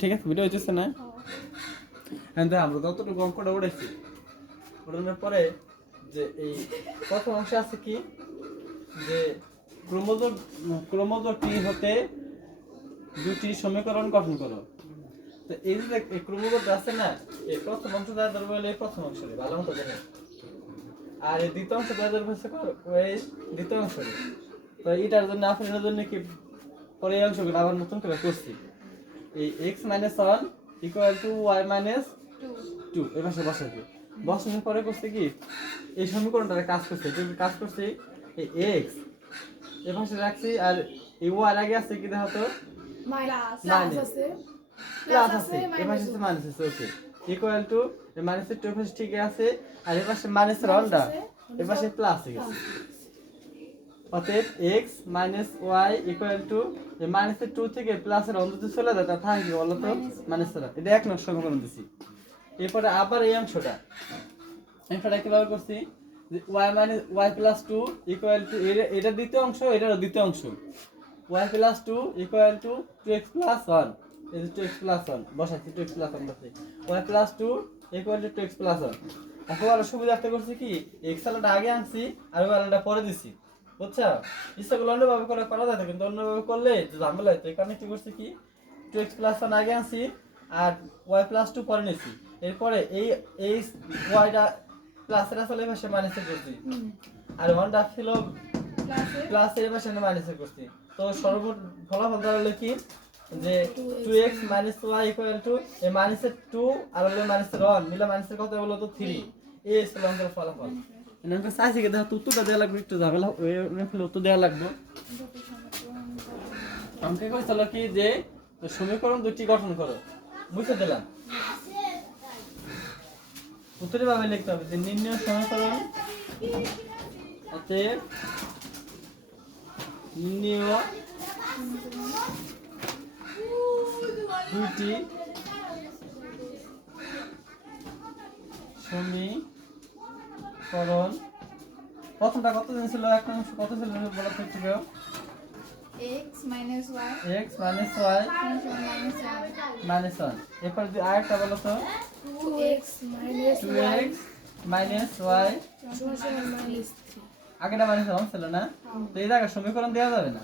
ঠিক আছে ভিডিও হচ্ছে না হ্যাঁ আমরা যতটুকু অঙ্কটা উঠেছি ওঠানোর পরে যে এই প্রথম অংশে আছে কি যে ক্রোমোজোম ক্রোমোজোম টি হতে দুটি সমীকরণ গঠন করো। তো এই যে ক্রোমোজোম আছে না এই প্রথম অংশ দ্বারা ধরবো এই প্রথম অংশে ভালো মতো দেখেন আর এই দ্বিতীয় অংশ দ্বারা ধরবো এই দ্বিতীয় অংশে। তো এটার জন্য আপনার জন্য কি পরে এই অংশগুলো আবার নতুন করে করছি এই x - 1 = y - 2 এই পাশে বসাইছি বসানোর পরে করছে কি এই সমীকরণটারে কাজ করছে কাজ করছে এই x এই পাশে রাখছি আর এই y এর আগে আছে কি দেখো তো মাইনাস আছে প্লাস আছে এই পাশে আছে মাইনাস আছে ওকে ইকুয়াল টু এই মাইনাসের টু পাশে ঠিক আছে আর এই পাশে মাইনাসের অনটা এই পাশে প্লাস আছে অতএব x - y = এই মাইনাসের 2 থেকে প্লাসের অন্তত চলে যায় তা থাকে কি বলো তো মাইনাসের এটা এক নং সমীকরণ দিছি এরপরে আবার এই অংশটা কিভাবে করছি যে y - y + 2 = এটা দ্বিতীয় অংশ এটার দ্বিতীয় অংশ y + 2 = 2x + 1 এই যে 2x + 1 বসাইছি 2x + 1 বসাই y + 2 = 2x + 1 এখন আরো সুবিধার্থে করছি কি x আলাদা আগে আনছি আর y আলাদা পরে দিছি বুঝছো ইচ্ছাগুলো অন্যভাবে করে করা যায় কিন্তু অন্যভাবে করলে ঝামেলা হতো এই কারণে কি করছি কি 2x + 1 আগে আনছি আর y + 2 পরে নিছি এরপরে এই yটা প্লাসের আসলে পাশে মাইনাসে করছি আর 1টা ছিল প্লাসের পাশে মাইনাসে করছি তো সর্বমোট ফলাফল দাঁড়ালো কি যে 2x - y = এই মাইনাসের 2 আর হলো মাইনাসের 1 মিলে মাইনাসের কত হলো তো 3 এই ছিল আমাদের ফলাফল এনাকে চাইছি কি দেখো উত্তরটা দেওয়া লাগবে একটু ঝামেলা ওই উত্তর দেওয়া লাগবে আমাকে কইছিল কি যে সমীকরণ দুটি গঠন করো বুঝতে দিলাম উত্তরে ভাবে লিখতে হবে যে নির্ণয় সমীকরণ অতএব নির্ণয় দুটি সমীকরণ প্রথমটা কত দিন ছিল এক অংশ কত ছিল বলা তো ঠিক x - y x - y -1 এরপর যে আরেকটা বলো তো 2x - 2x - y আগেটা মাইনাস 1 ছিল না তো এই জায়গায় সমীকরণ দেওয়া যাবে না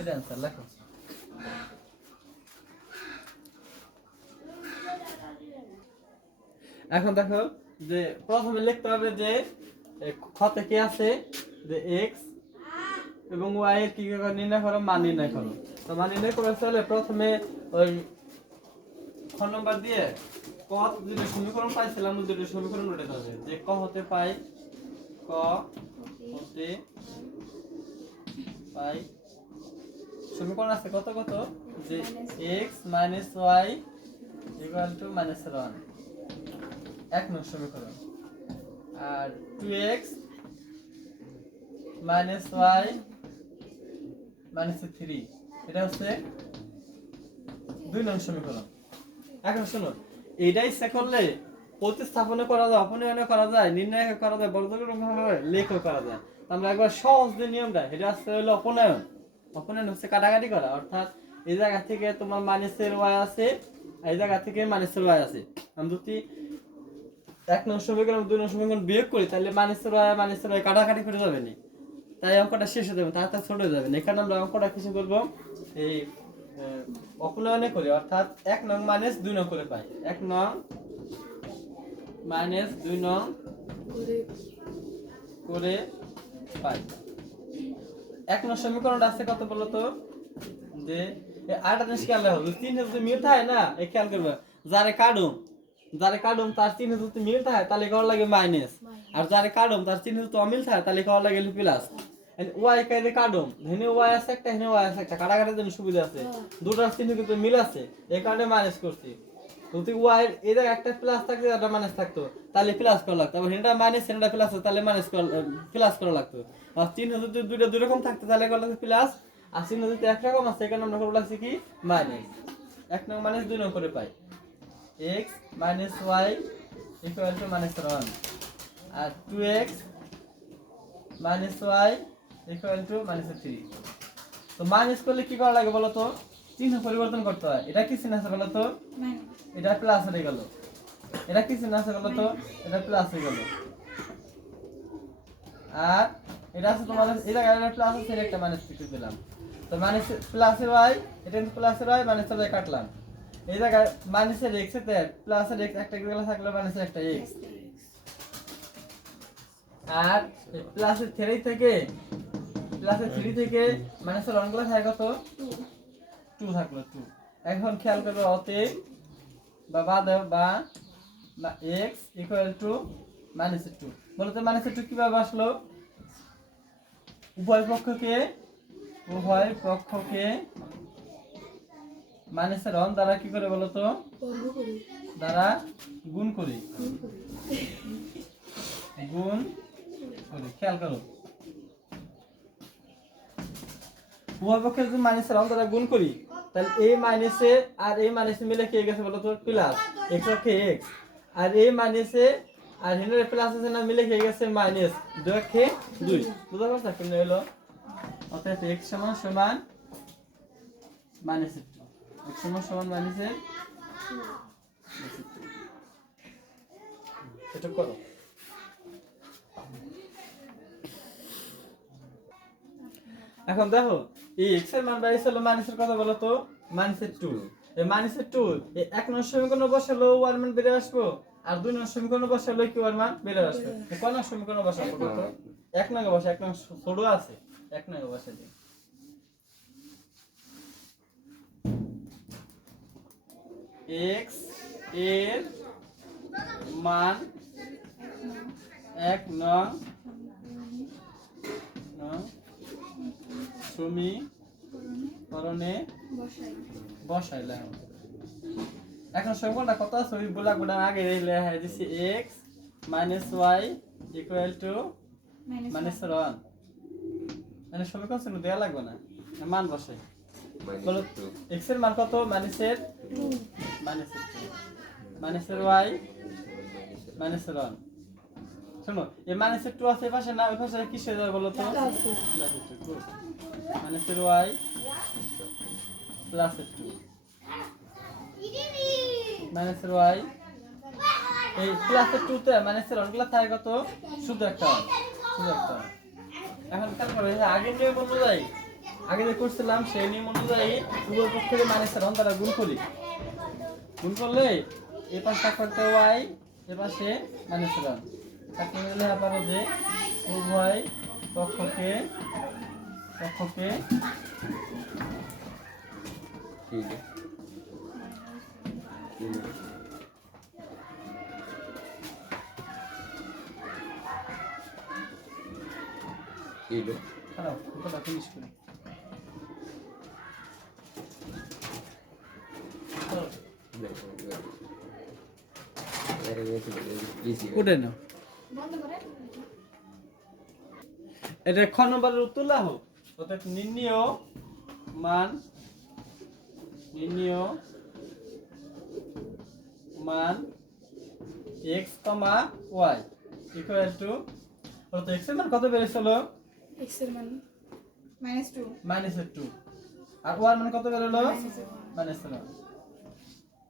এটা आंसर লেখো এখন দেখো যে প্রথমে লিখতে হবে যে ক্ষতে কি আছে যে x এবং y এর কি নির্ণয় করো মান নির্ণয় করো তো মান নির্ণয় করে চলে প্রথমে ওই খ নাম্বার দিয়ে ক দুটো সমীকরণ পাইছিলাম দুটো সমীকরণ উঠাতে হবে যে ক হতে পাই ক হতে পাই সমীকরণ আছে কত কত যে x - y = -1 এক নং সমীকরণ আর 2x - y -3 এটা হচ্ছে দুই নং সমীকরণ এখন শোনো এইটাই ইচ্ছা করলে প্রতিস্থাপন করা যায় অপনয়ন করা যায় নির্ণয় করা যায় বর্গমূল লেখও করা যায় আমরা একবার সহজ যে নিয়মটা এটা হলো অপনয়ন অপনয়ন হচ্ছে কাটাকাটি করা অর্থাৎ এই জায়গা থেকে তোমার মাইনাসের y আছে এই জায়গা থেকে মাইনাসের y আছে আমি যদি এক নং সমীকরণ দুই নং সমীকরণ বিয়োগ করি তাহলে মাইনাসের y কাটাকাটি করে যাবে না তাই অঙ্কটা শেষ হয়ে যাবে তাড়াতাড়ি ছোট হয়ে যাবে এখানে আমরা অঙ্কটা কিছু করবো এই অপনয়নে করি অর্থাৎ এক নং মাইনাস দুই নং করে পাই এক নং মাইনাস দুই নং করে পাই এক নং সমীকরণটা আছে কত বলো তো যে আরেকটা জিনিস খেয়াল রাখো তিন যদি মিল থাকে না এই খেয়াল করবে যারে কাটুম তার চিহ্ন যদি মিল থাকে তাহলে করা লাগে মাইনাস আর যারে কাটুম তার চিহ্ন যদি অমিল থাকে তাহলে করা লাগে প্লাস ওয়াই কাইদে কাটুম হেনে ওয়াই আছে একটা হেনে ওয়াই আছে একটা কাটাকাটির জন্য সুবিধা আছে দুটোর চিহ্ন কিন্তু মিল আছে এই কারণে মাইনাস করছি যদি ওয়াই এর একটা প্লাস থাকতো একটা মাইনাস থাকতো তাহলে প্লাস করা লাগতো আবার হেনটা মাইনাস হেনটা প্লাস তাহলে প্লাস করা লাগতো আর চিহ্ন যদি দুই রকম থাকতো তাহলে করা লাগতো প্লাস আর চিহ্ন যদি একরকম আছে এখানে আমরা করে লাগছি কি মাইনাস এক নং মাইনাস দুই নং করে পাই x - y = -1 আর 2x - y = -3 তো মাইনাস করলে কি করা লাগে বলো তো চিহ্ন পরিবর্তন করতে হয়। এটা কি চিহ্ন আছে বলো তো? মাইনাস এটা প্লাস হয়ে গেল। এটা কি চিহ্ন আছে বলো তো? এটা প্লাস হয়ে গেল। আর এটা আছে তোমার এটা এটা প্লাস আছে, এটা একটা মাইনাস লিখে দিলাম। তো মাইনাস প্লাসের y, এটা কিন্তু প্লাসের y, মাইনাসের y কাটলাম। এই জায়গায় মাইনাসের x এতে প্লাসের x একটা গেলে থাকলো মাইনাসের একটা x। আর এই প্লাসের 3 থেকে মাইনাসের 1 গুলো থাকে কত? 2 থাকলো 2। এখন খেয়াল করবে অতএব বা বাদে বা x ইকুয়াল টু -2। বলতে -2 কিভাবে আসলো? উভয় পক্ষকে মাইনাসের 1 দ্বারা কি করে বলো তো? বর্গ করি দ্বারা গুণ করি। খেয়াল করো, উভয় পক্ষে যদি মাইনাসের 1 দ্বারা গুণ করি, তাহলে এই মাইনাসে আর এই মাইনাসে মিলে কি হয়ে গেছে বলো তো? প্লাস x অক্ষে x, আর এই মাইনাসে আর হেনের প্লাস আছে না, মিলে হয়ে গেছে মাইনাস 2 অক্ষে 2। বুঝতে পারছো কেন হলো? অর্থাৎ x সমান সমান -2, x সমান সমান -2। এটা করো। এখন দেখো এই x এর মান বাইরে ছিল মাইনাসের কত বলো তো? -2। এই -2 এই 1 নং সমীকরণে বসালো y এর মান বেরিয়ে আসবো, আর 2 নং সমীকরণে বসালো কি y এর মান বেরিয়ে আসবে। কোন নং সমীকরণে বসাবো কত? 1 নং এ বসা, 1 নং ছোট আছে, 1 নং এ বসা দিই। x এর মান 1 নং সমীকরণে বসাইলাম। এখন সমীকরণটা কত আছে ওই বলা গুলা আগে লেখা দিছি x y ইকুয়াল টু -1। মানে সমীকরণ চিহ্ন দেয়া লাগবে না, মান বসে। বলো x এর মান কত? মাইনাসের 2, মাইনাসের y, মাইনাসের 1। শোনো এই মাইনাসের 2 আছে এই পাশে না, ওই পাশে কি হয়ে যাবে বলো তো? মাইনাসের y প্লাসের 2, মাইনাসের y এই প্লাসের 2 তে মাইনাসের 1 গুলো থাকে কত? শুধু একটা 1, শুধু একটা 1। এখন খেয়াল করো আগের নিয়ম অনুযায়ী, আগে যে করছিলাম সেই নিয়ম অনুযায়ী উভয় পক্ষকে মাইনাসের 1 দ্বারা গুণ করি। গুণ করলে এই পাশে থাকবে y, এই পাশে মাইনাসের 1। তাকে লেখা পারো যে উভয় পক্ষকে খারাপ কথা ফিনিশ করি। উঠে নাও, বন্ধ করে এটা খ নম্বরের উত্তর লাও। অর্থাৎ নির্ণীয় মান x, y ইকুয়াল টু, অর্থাৎ x এর মান কত বেরিয়েছিল? x এর মান -2, আর y এর মান কত বেরোলো? -1।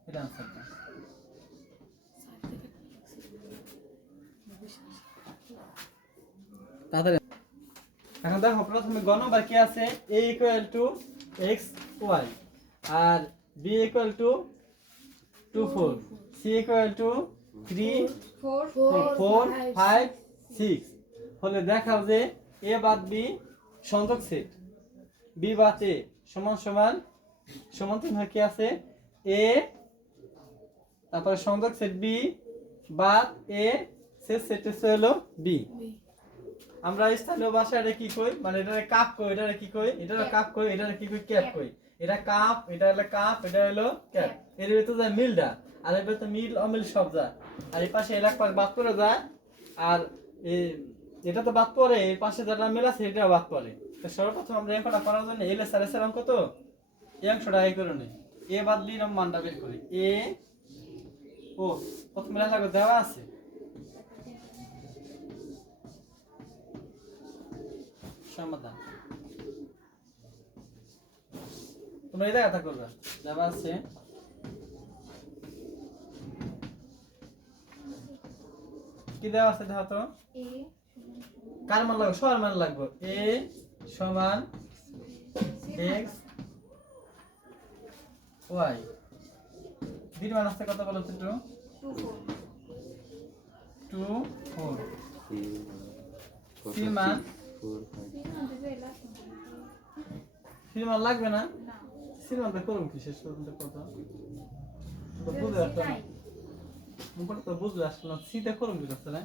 এটা आंसरটা। তাহলে এখন দেখো প্রথমে গ নম্বর কি আছে? a equal to x y, আর b equal to 2 4, c equal to 3 4 5 6 হলে দেখাও যে a বাদ b সংযোগ সেট, b বাদ a সমান সমান সমান চিহ্ন কি আছে? a তারপরে সংযোগ সেট b বাদ a শেষ সেটে হলো b। আমরা স্থানীয় ভাষায় এটা কি কই, মানে এটারে কাপ কই, এটারে কি কই, এটারে কাপ কই, এটারে কি কই, ক্যাপ কই। এটা কাপ, এটা হলো কাপ, এটা হলো ক্যাপ। এর ভিতরে যায় মিলটা, আর এর ভিতরে মিল অমিল সব যায়, আর এই পাশে এলাক পাশ বাদ করে যায়, আর এটা তো বাদ পড়ে, এর পাশে যেটা মিল আছে এটা বাদ পড়ে। তো সর্বপ্রথম আমরা এই কটা করার জন্য এল এস আর এস এর অঙ্ক তো এই অংশটা এই করে নেই, এ বাদ বি এর মানটা বের করি। এ ও প্রথমে লেখা দেওয়া আছে সমাধান। তো তোমরা এই জায়গাটা করবা দেওয়া আছে কি দেওয়া আছে দেখো তো এ কার মান লাগবে সবার মান লাগবে a সমান x y বির মান আছে কত বলো তো একটু 2 4 2 4 c মান c মান লাগবে না না c মানটা করুন কি শেষ পর্যন্ত কত তো বুঝে আসলো না মুখটা তো বুঝে আসলো না c তে করুন কি করতে না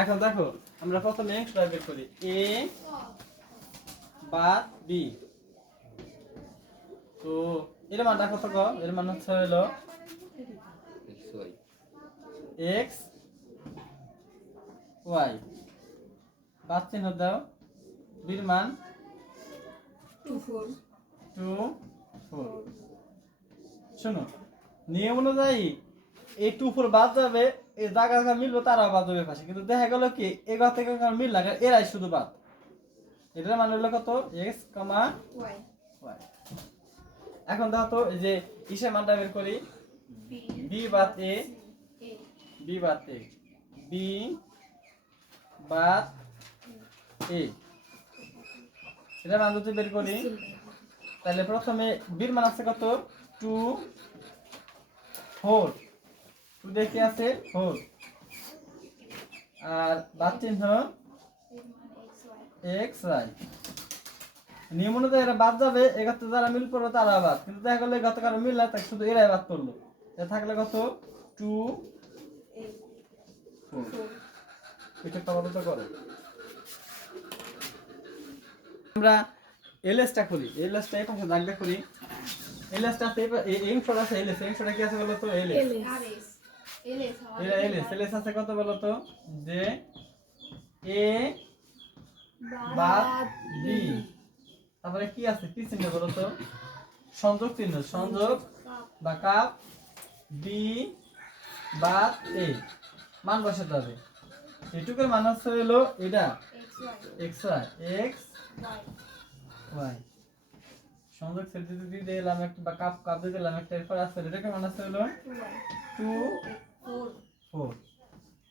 এখন দেখো আমরা প্রথমে অংশটা বের করি a বা b তো এর মানটা কত গো এর মান হচ্ছে হলো x y বাদ চিহ্ন দাও বির মান 2 4 2 4 শোনো নিয়ম অনুযায়ী এই 2 4 বাদ যাবে এই জায়গা জায়গা মিলবে তারা বাদ যাবে পাশে কিন্তু দেখা গেল কি এই ঘর থেকে মিল লাগে এরাই শুধু বাদ এটার মান হলো কত x, y y এখন দেখো তো এই যে ইসের মানটা বের করি b b বাদ a a b বাদ a b বাদ a এটা মান যদি বের করি তাহলে প্রথমে বির মান আছে কত 2 4 2 দেখে আছে 4 আর বাদ চিহ্ন এর মান x y x y নিয়ম অনুযায়ী এরা বাদ যাবে এগাতে যারা মিল করবে তারা বাদ কিন্তু দেখা গেল এগাতে কারো মিল না তাই শুধু এরাই বাদ করলো এটা থাকলে কত 2 a 4 এটা তো বলতে করে আমরা এলএসটা করি এলএসটা এই পাশে দাগ দিয়ে করি এলএসটা এই অংশটা আছে এলএস এই অংশটা কি আছে বলো তো LS r s l s এরা এলএস এলএস আছে কত বলো তো যে a বাদ b তারপরে কি আছে কি চিহ্ন বলো তো সংযোগ চিহ্ন সংযোগ বা কাপ b বাদ a মান বসাতে হবে এটুকুর মান হচ্ছে হলো এটা x y x y y সংযোগ সেট দিয়ে দিলাম একটা বা কাপ কাপ দিয়ে দিলাম একটা এরপর আছে এটাকে মান আছে হলো 2 4 4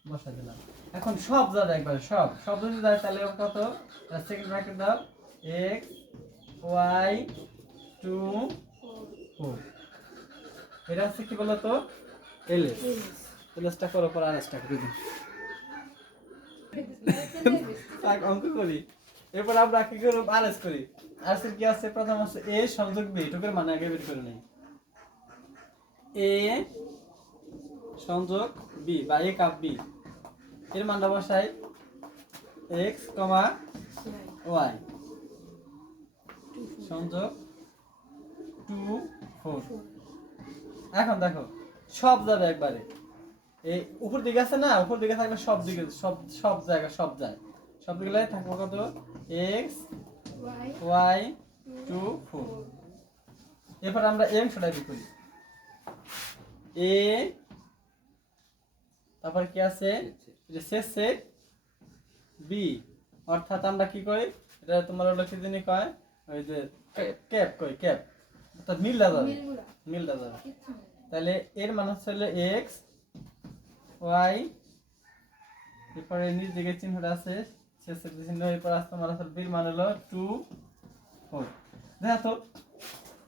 বসা দিলাম এখন সব যা একবার সব সব যদি যায় তাহলে কত সেকেন্ড ব্র্যাকেট দাও x y 2 4 এটা হচ্ছে কি বলতো এলএস এলএসটা করো পর আরএসটা করে দিই তাক অঙ্ক করি এরপর আমরা কি করব আরএস করি আরএস কি আছে প্রথম আছে a সংযোগ b এটুকুর মানে আগে বের করে নেই a সংযোগ b বা a কাপ b এর মানটা বসাই x, y সংযোগ 2 4 এখন দেখো সব যাবে একবারে এই উপর দিকে আছে না উপর দিকে থাকলে সব দিকে সব সব জায়গা সব যায় সব দিকে লাগে থাকবে কত x y 2 4 এরপর আমরা m সরাই দিই করি a তারপর কি আছে যে শেষ সেট b অর্থাৎ আমরা কি কই এটা তোমার হলো কি জানি কয় ওই যে ক্যাপ কই ক্যাপ অর্থাৎ মিলটা যাবে মিলটা যাবে তাহলে এর মান হচ্ছে হলো x y এরপরে নিচ দিকে চিহ্নটা আছে শেষের চিহ্ন এরপর আসতে আমার আসলে বির মান হলো 2 4 দেখো তো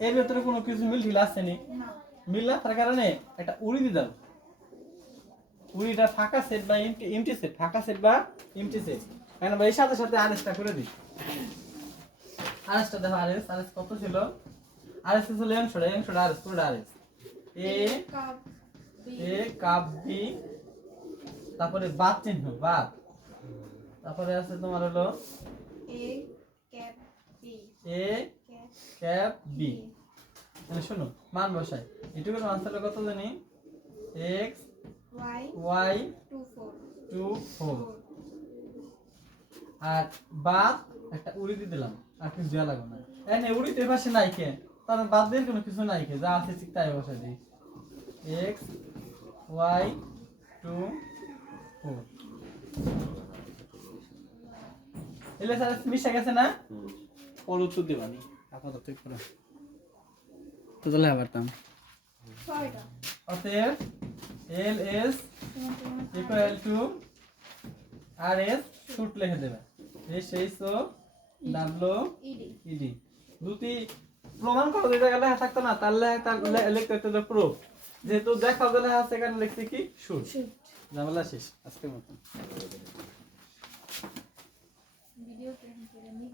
এর ভিতরে কোনো কিছু মিল ঢিল আসেনি মিল না তার কারণে একটা উড়ি দিয়ে দাও উড়িটা ফাঁকা সেট বা এমটি সেট ফাঁকা সেট বা এমটি সেট এখন আমরা এই সাথে সাথে আরএসটা করে দিই আরএসটা দেখো আরএস কত ছিল আরএস ছিল অংশটা আরএস পুরো আরএস এ কাপ বি তারপরে বাদ চিহ্ন বাদ তারপরে আছে তোমার হলো এ ক্যাপ বি মানে শোনো মান বসাই এটুকুর মান ছিল কত জানি x y 2 4 আর বাদ একটা উড়ি দিয়ে দিলাম আর কিছু দেওয়া লাগবে না এনে উড়িতে পাশে নাই কে তার বাদ দিয়ে কোনো কিছু নাই কে যা আছে ঠিক তাই বসাই দিই x y 2 4 এলে স্যার মিশে গেছে না ওর উত্তর দেবানি আপাতত ঠিক করে তো তাহলে আবারতাম 6টা অতএব L S equal to R S শুট লিখে দেবে S S O W E D E D দুটি প্রমাণ করো যেটা গেলে থাকতো না তাহলে লিখতে হতো প্রুফ যেহেতু দেখাও গেলে আছে এখানে লিখছি কি শুট শুট ঝামেলা শেষ আজকের মতো ভিডিও ট্রেন করে নিয়ে